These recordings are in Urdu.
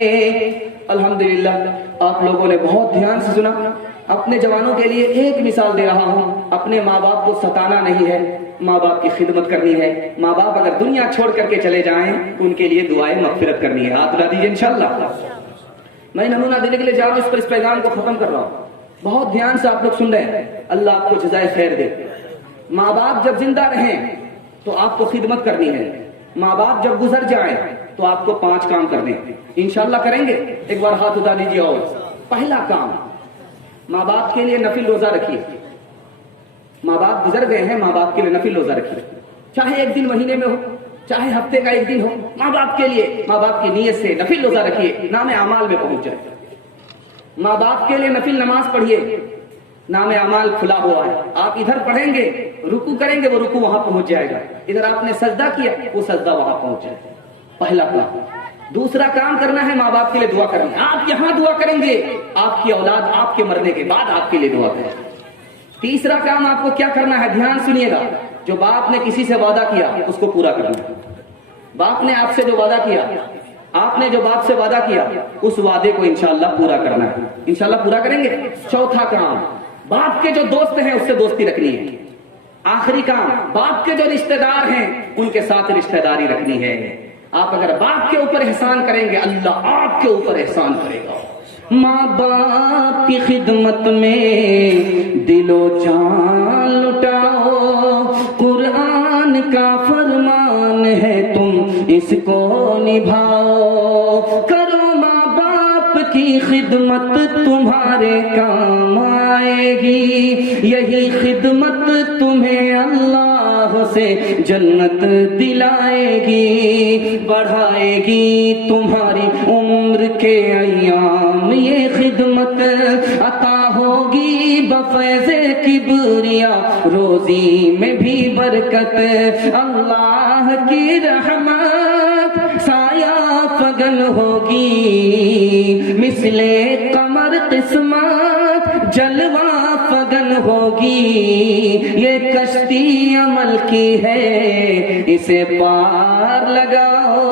الحمدللہ آپ لوگوں نے بہت دھیان سے سنا. اپنے جوانوں کے لیے ایک مثال دے رہا ہوں. اپنے ماں باپ کو ستانا نہیں ہے, ماں باپ کی خدمت کرنی ہے. ماں باپ اگر دنیا چھوڑ کر کے چلے جائیں تو ان کے لیے دعائیں مغفرت کرنی ہے. ہاتھ اٹھا دیجیے انشاءاللہ. میں نمونہ دینے کے لیے جا رہا ہوں, اس پیغام کو ختم کر رہا ہوں. بہت دھیان سے آپ لوگ سن رہے ہیں. اللہ آپ کو جزائے خیر دے. ماں باپ جب زندہ رہیں تو آپ کو خدمت کرنی ہے. ماں باپ جب گزر جائیں تو آپ کو 5 کام کرنے ہیں. انشاءاللہ کریں گے. ایک بار ہاتھ اٹھا دیجیے. اور پہلا کام, ماں باپ کے لیے نفل روزہ رکھیے. ماں باپ گزر گئے ہیں, ماں باپ کے لیے نفل روزہ رکھیے. چاہے ایک دن مہینے میں ہو, چاہے ہفتے کا ایک دن ہو, ماں باپ کے لیے, ماں باپ کی نیت سے نفل روزہ رکھیے. نام اعمال میں پہنچ جائے. ماں باپ کے لیے نفل نماز پڑھیے. نام اعمال کھلا ہوا ہے. آپ ادھر پڑھیں گے, رکوع کریں گے, وہ رکوع وہاں پہنچ جائے گا. ادھر آپ نے سجدہ کیا, وہ سجدہ وہاں پہنچ جائے گا. پہلا کام. دوسرا کام کرنا ہے, ماں باپ کے لیے دعا کرنی ہے. آپ یہاں دعا کریں گے, آپ کی اولاد آپ کے مرنے کے بعد آپ کے لیے دعا کرے. تیسرا کام آپ کو کیا کرنا ہے, دھیان سنیے گا. جو باپ نے کسی سے وعدہ کیا اس کو پورا کرنا ہے. باپ نے آپ سے جو وعدہ کیا, آپ نے جو باپ سے وعدہ کیا, اس وعدے کو انشاءاللہ پورا کرنا ہے. انشاءاللہ پورا کریں گے. چوتھا کام, باپ کے جو دوست ہیں اس سے دوستی رکھنی ہے. آخری کام, باپ کے جو رشتہ دار ہیں ان کے ساتھ رشتہ داری رکھنی ہے. آپ اگر باپ کے اوپر احسان کریں گے, اللہ آپ کے اوپر احسان کرے گا. ماں باپ کی خدمت میں دل و جان لٹاؤ, قرآن کا فرمان ہے تم اس کو نبھاؤ. کرو ماں باپ کی خدمت تمہارے کام آئے گی. یہی خدمت تمہیں اللہ سے جنت دلائے گی, بڑھائے گی تمہاری عمر کے ایام. یہ خدمت عطا ہوگی بفیض کبریا, روزی میں بھی برکت. اللہ کی رحمت سایہ فگن ہوگی, مثل قمر قسمت جلوہ فگن ہوگی. یہ کشتی عمل کی ہے, اسے پار لگاؤ.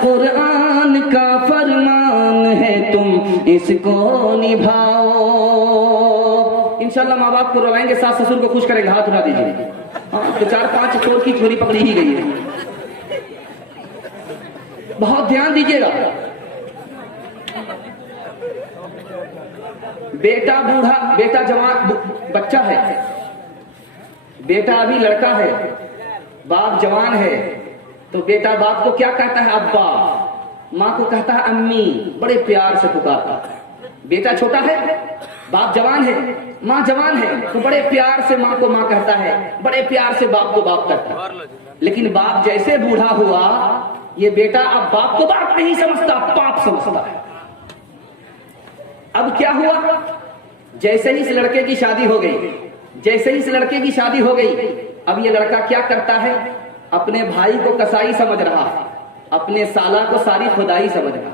قرآن کا فرمان ہے تم اس کو نبھاؤ. انشاءاللہ ماں باپ کو روائیں گے, ساس سسر کو خوش کریں گے. ہاتھ اٹھا دیجیے. تو 4-5 چور کی چوری پکڑی ہی گئی ہے. بہت دھیان دیجیے گا. بیٹا بوڑھا, بیٹا جوان, بچہ ہے, بیٹا ابھی لڑکا ہے, باپ جوان ہے, تو بیٹا باپ کو کیا کہتا ہے, ابا. ماں کو کہتا ہے امی, بڑے پیار سے پکارتا ہے. بیٹا چھوٹا ہے, باپ جوان ہے, ماں جوان ہے, تو بڑے پیار سے ماں کو ماں کہتا ہے, بڑے پیار سے باپ کو باپ کہتا ہے. لیکن باپ جیسے بوڑھا ہوا, یہ بیٹا اب باپ کو باپ نہیں سمجھتا, باپ سمجھتا ہے. اب کیا ہوا, جیسے ہی اس لڑکے کی شادی ہو گئی, جیسے ہی اس لڑکے کی شادی ہو گئی, اب یہ لڑکا کیا کرتا ہے, اپنے بھائی کو کسائی سمجھ رہا ہے, اپنے سالہ کو ساری خدائی سمجھ رہا ہے.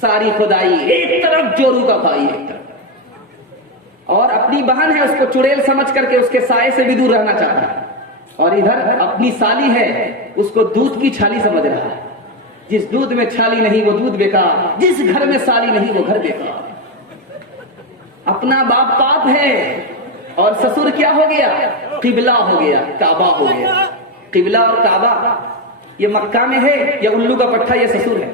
ساری خدائی ایک طرف, جورو کا بھائی ایک طرف, اور اپنی بہن ہے اس کو چڑیل سمجھ کر کے اس کے سائے سے بھی دور رہنا چاہتا ہے. اور ادھر اپنی سالی ہے, اس کو دودھ کی چھالی سمجھ رہا ہے. جس دودھ میں چھالی نہیں وہ دودھ بیکار, جس گھر میں سالی نہیں وہ گھر بیکار. اپنا باپ پاپ ہے اور سسر کیا ہو گیا, قبلہ ہو گیا, کعبہ ہو گیا. قبلہ اور کعبہ یہ مکہ میں ہے یا الو کا پٹھا یہ سسر ہے.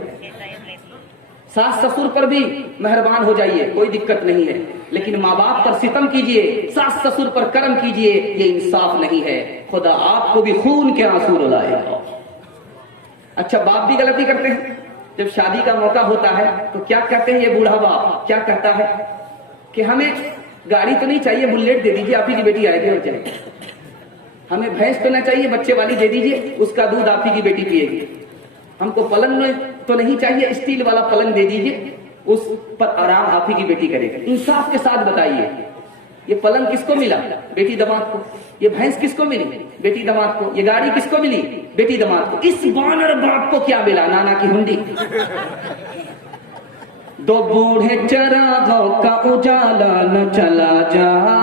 ساس سسر پر بھی مہربان ہو جائیے, کوئی دقت نہیں ہے, لیکن ماں باپ پر ستم کیجئے, ساس سسر پر کرم کیجئے, یہ انصاف نہیں ہے. خدا آپ کو بھی خون کے آنسو رلائے گا. اچھا, باپ بھی غلطی کرتے ہیں. جب شادی کا موقع ہوتا ہے تو کیا کہتے ہیں, یہ بوڑھا باپ کیا کہتا ہے کہ ہمیں گاڑی تو نہیں چاہیے, بلیٹ دے دیجیے, آپ ہی کی بیٹی آئے گی اور جائے گی. ہمیں بھینس تو نہ چاہیے, بچے والی دے دیجیے, اس کا دودھ آپ ہی کی بیٹی پیے گی. ہم کو پلنگ تو نہیں چاہیے, اسٹیل والا پلنگ دے دیجیے, اس پر آرام آپ ہی کی بیٹی کرے گی. انصاف کے ساتھ بتائیے, یہ پلنگ کس کو ملا, بیٹی داماد کو. یہ بھینس کس کو ملی, بیٹی داماد کو. یہ گاڑی کس کو ملی, بیٹی داماد کو. اس بانر باپ کو کیا ملا, نانا کی ہنڈی. 2 بوڑھے چراغوں کا اجالا نہ چلا جائے,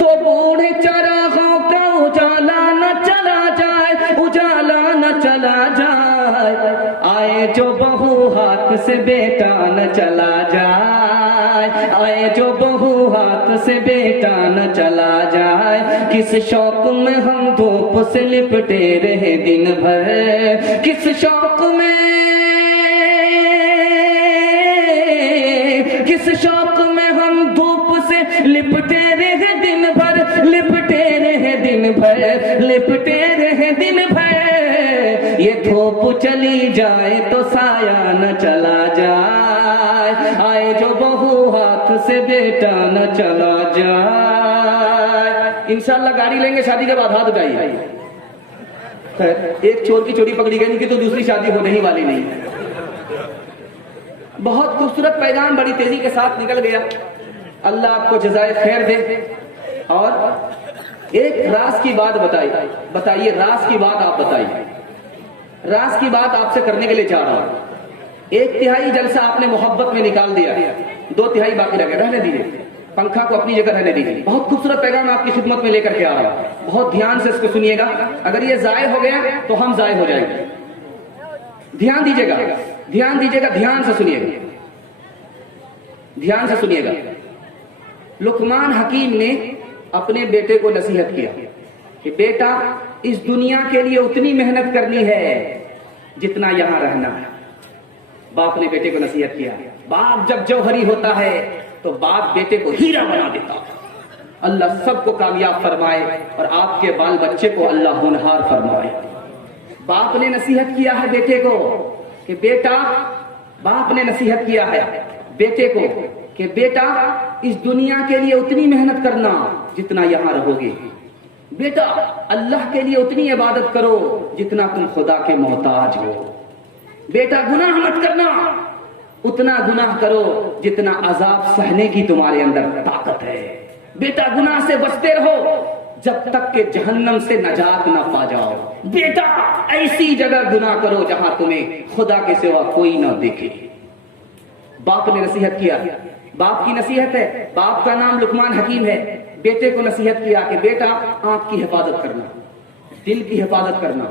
2 بوڑھے چراغوں کا اجالا نہ چلا جائے, اجالا نہ چلا جائے. آئے جو بہو ہاتھ سے بیٹا نہ چلا جائے، آئے جو بہو ہاتھ سے بیٹا نہ چلا جائے، کس شوق میں ہم دھوپ سے لپٹے رہے دن بھر، کس شوق میں، کس شوق میں ہم دھوپ سے لپٹے رہے دن بھر، لپٹے رہے دن بھر، لپٹے رہے دن بھر، یہ دھوپ چلی جائے تو سایہ نہ چلا جائے، آئے جو بہو ہاتھ سے بیٹا نہ چلا جائے۔ انشاءاللہ گاڑی لیں گے شادی کے بعد، ہاتھ اٹھائیے۔ ایک چور کی چوری پکڑی گئی، ان کی تو دوسری شادی ہونے ہی والی نہیں۔ بہت خوبصورت پیغام بڑی تیزی کے ساتھ نکل گیا، اللہ آپ کو جزائے خیر دے۔ اور ایک راز کی بات بتائیے، راز کی بات آپ بتائیے، راز کی بات آپ سے کرنے کے لیے چاہ رہا ہوں۔ 1/3 جلسہ آپ نے محبت میں نکال دیا، 2/3 باقی رہ گیا، رہنے دیجیے، پنکھا کو اپنی جگہ رہنے دیجیے۔ بہت خوبصورت پیغام آپ کی خدمت میں لے کر کے آ رہا ہوں، بہت دھیان سے اس کو سنیے گا، اگر یہ ضائع ہو گیا تو ہم ضائع ہو جائیں گے۔ دھیان دیجیے گا، دھیان دیجیے گا، دھیان سے سنیے گا، دھیان سے سنیے گا۔ لقمان حکیم نے اپنے بیٹے کو نصیحت کیا کہ بیٹا اس دنیا کے لیے اتنی محنت کرنی ہے جتنا یہاں رہنا ہے۔ باپ نے بیٹے کو نصیحت کیا۔ باپ جب جوہری ہوتا ہے تو باپ بیٹے کو ہیرا بنا دیتا ہے۔ اللہ سب کو کامیاب فرمائے اور آپ کے بال بچے کو اللہ ہونہار فرمائے۔ باپ نے نصیحت کیا ہے بیٹے کو کہ بیٹا، باپ نے نصیحت کیا ہے بیٹے کو کہ بیٹا اس دنیا کے لیے اتنی محنت کرنا جتنا یہاں رہو گے۔ بیٹا اللہ کے لیے اتنی عبادت کرو جتنا تم خدا کے محتاج ہو۔ بیٹا گناہ مت کرنا، اتنا گناہ کرو جتنا عذاب سہنے کی تمہارے اندر طاقت ہے۔ بیٹا گناہ سے بچتے رہو جب تک کہ جہنم سے نجات نہ پا جاؤ۔ بیٹا ایسی جگہ گناہ کرو جہاں تمہیں خدا کے سوا کوئی نہ دیکھے۔ باپ نے نصیحت کیا، باپ کی نصیحت ہے، باپ کا نام لقمان حکیم ہے۔ بیٹے کو نصیحت کیا کہ بیٹا آنکھ کی حفاظت کرنا، دل کی حفاظت کرنا،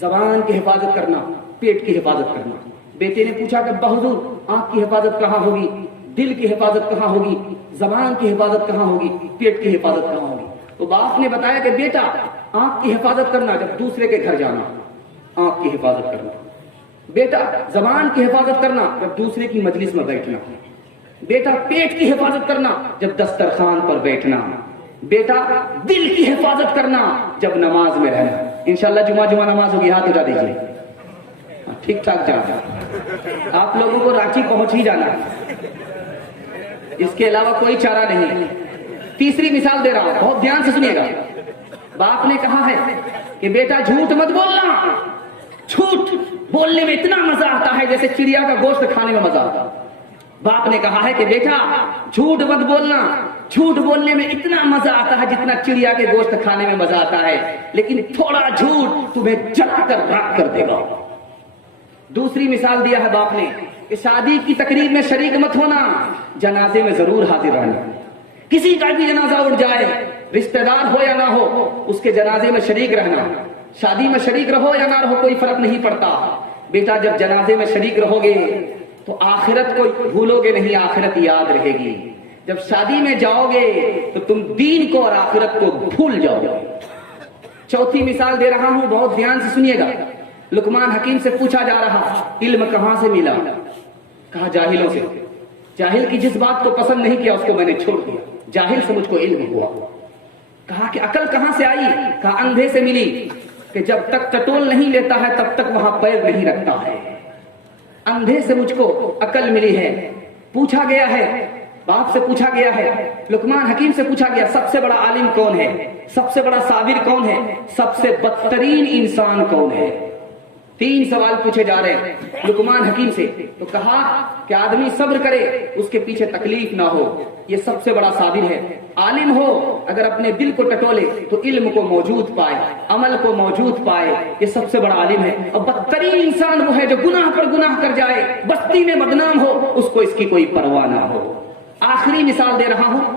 زبان کی حفاظت کرنا، پیٹ کی حفاظت کرنا۔ بیٹے نے پوچھا کہ بہدور آنکھ کی حفاظت کہاں ہوگی، دل کی حفاظت کہاں ہوگی، زبان کی حفاظت کہاں ہوگی، پیٹ کی حفاظت کہاں ہوگی؟ تو باپ نے بتایا کہ بیٹا آنکھ کی حفاظت کرنا جب دوسرے کے گھر جانا، آنکھ کی حفاظت کرنا۔ بیٹا زبان کی حفاظت کرنا جب دوسرے کی مجلس میں بیٹھنا۔ بیٹا پیٹ کی حفاظت کرنا جب دسترخوان پر بیٹھنا۔ بیٹا دل کی حفاظت کرنا جب نماز میں رہنا۔ انشاءاللہ جمعہ نماز ہوگی، ہاتھ اٹھا دیجیے۔ ٹھیک ٹھاک جانا، آپ لوگوں کو رانچی پہنچ ہی جانا، اس کے علاوہ کوئی چارہ نہیں۔ تیسری مثال دے رہا ہوں، بہت دھیان سے سنیے گا۔ باپ نے کہا ہے کہ بیٹا جھوٹ مت بولنا۔ جھوٹ بولنے میں اتنا مزہ آتا ہے جیسے چڑیا کا گوشت کھانے میں مزہ آتا ہے۔ باپ نے کہا ہے کہ بیٹا جھوٹ مت بولنا، جھوٹ بولنے میں اتنا مزہ آتا ہے جتنا چڑیا کے گوشت کھانے میں مزہ آتا ہے، لیکن تھوڑا جھوٹ تمہیں جلا کر راکھ کر دے گا۔ دوسری مثال دیا ہے باپ نے کہ شادی کی تقریب میں شریک مت ہونا، جنازے میں ضرور حاضر رہنا۔ کسی کا بھی جنازہ اٹھ جائے، رشتہ دار ہو یا نہ ہو، اس کے جنازے میں شریک رہنا۔ شادی میں شریک رہو یا نہ رہو کوئی فرق نہیں پڑتا، بیٹا جب جنازے میں شریک رہو گے تو آخرت کو بھولو گے نہیں، آخرت یاد رہے گی۔ جب شادی میں جاؤ گے تو تم دین کو اور آخرت کو بھول جاؤ گے۔ چوتھی مثال دے رہا ہوں، بہت دھیان سے سنیے گا۔ لقمان حکیم سے پوچھا جا رہا علم کہاں سے ملا؟ کہا جاہلوں سے۔ جاہل کی جس بات کو پسند نہیں کیا اس کو میں نے چھوڑ دیا، جاہل سے مجھ کو علم ہوا۔ کہا کہ عقل کہاں سے آئی؟ کہا اندھے سے ملی کہ جب تک ٹٹول نہیں لیتا ہے تب تک وہاں پیر نہیں رکھتا ہے۔ اندھے سے مجھ کو عقل ملی ہے۔ پوچھا گیا ہے، باپ سے پوچھا گیا ہے، لقمان حکیم سے پوچھا گیا سب سے بڑا عالم کون ہے، سب سے بڑا صابر کون ہے، سب سے بدترین انسان کون ہے؟ 3 سوال پوچھے جا رہے ہیں لقمان حکیم سے۔ تو کہا کہ آدمی صبر کرے، اس کے پیچھے تکلیف نہ ہو، یہ سب سے بڑا صابر ہے۔ عالم ہو، اگر اپنے دل کو ٹٹولے تو علم کو موجود پائے، عمل کو موجود پائے، یہ سب سے بڑا عالم ہے۔ اور بدترین انسان وہ ہے جو گناہ پر گناہ کر جائے، بستی میں بدنام ہو، اس کو اس کی کوئی پرواہ نہ ہو۔ آخری مثال دے رہا ہوں،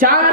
4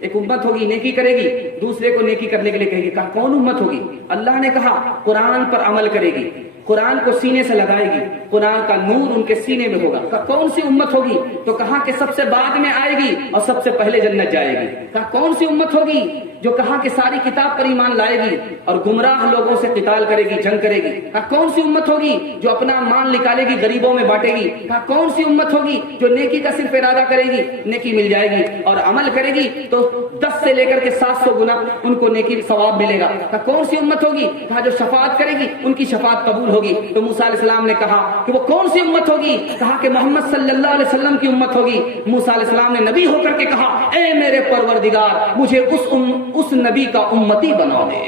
ایک امت ہوگی نیکی کرے گی، دوسرے کو نیکی کرنے کے لیے کہے گی. کہا کون امت ہوگی؟ اللہ نے کہا قرآن پر عمل کرے گی، قرآن کو سینے سے لگائے گی، قرآن کا نور ان کے سینے میں ہوگا. کہا کون سی امت ہوگی؟ تو کہا کہ سب سے بعد میں آئے گی اور سب سے پہلے جنت جائے گی. کہا کون سی امت ہوگی؟ جو کہا کہ ساری کتاب پر ایمان لائے گی اور گمراہ لوگوں سے قتال کرے گی، جنگ کرے گی. کہا کون سی امت ہوگی؟ جو اپنا مال نکالے گی، غریبوں میں بانٹے گی. کہا کون سی امت ہوگی؟ جو نیکی کا صرف ارادہ کرے گی، نیکی مل جائے گی، اور عمل کرے گی تو 10 سے لے کر کے 700 گنا ان کو نیکی ثواب ملے گا. کہا کون سی امت ہوگی؟ کہا جو شفاعت کرے گی ان کی شفاعت قبول ہوگی. تو موسیٰ علیہ السلام نے کہا کہ وہ کون سی امت ہوگی؟ کہا کہ محمد صلی اللہ علیہ وسلم کی امت ہوگی. موسیٰ علیہ السلام نے نبی ہو کر کے کہا اے میرے پروردگار، مجھے اس نبی کا امتی بنا دے.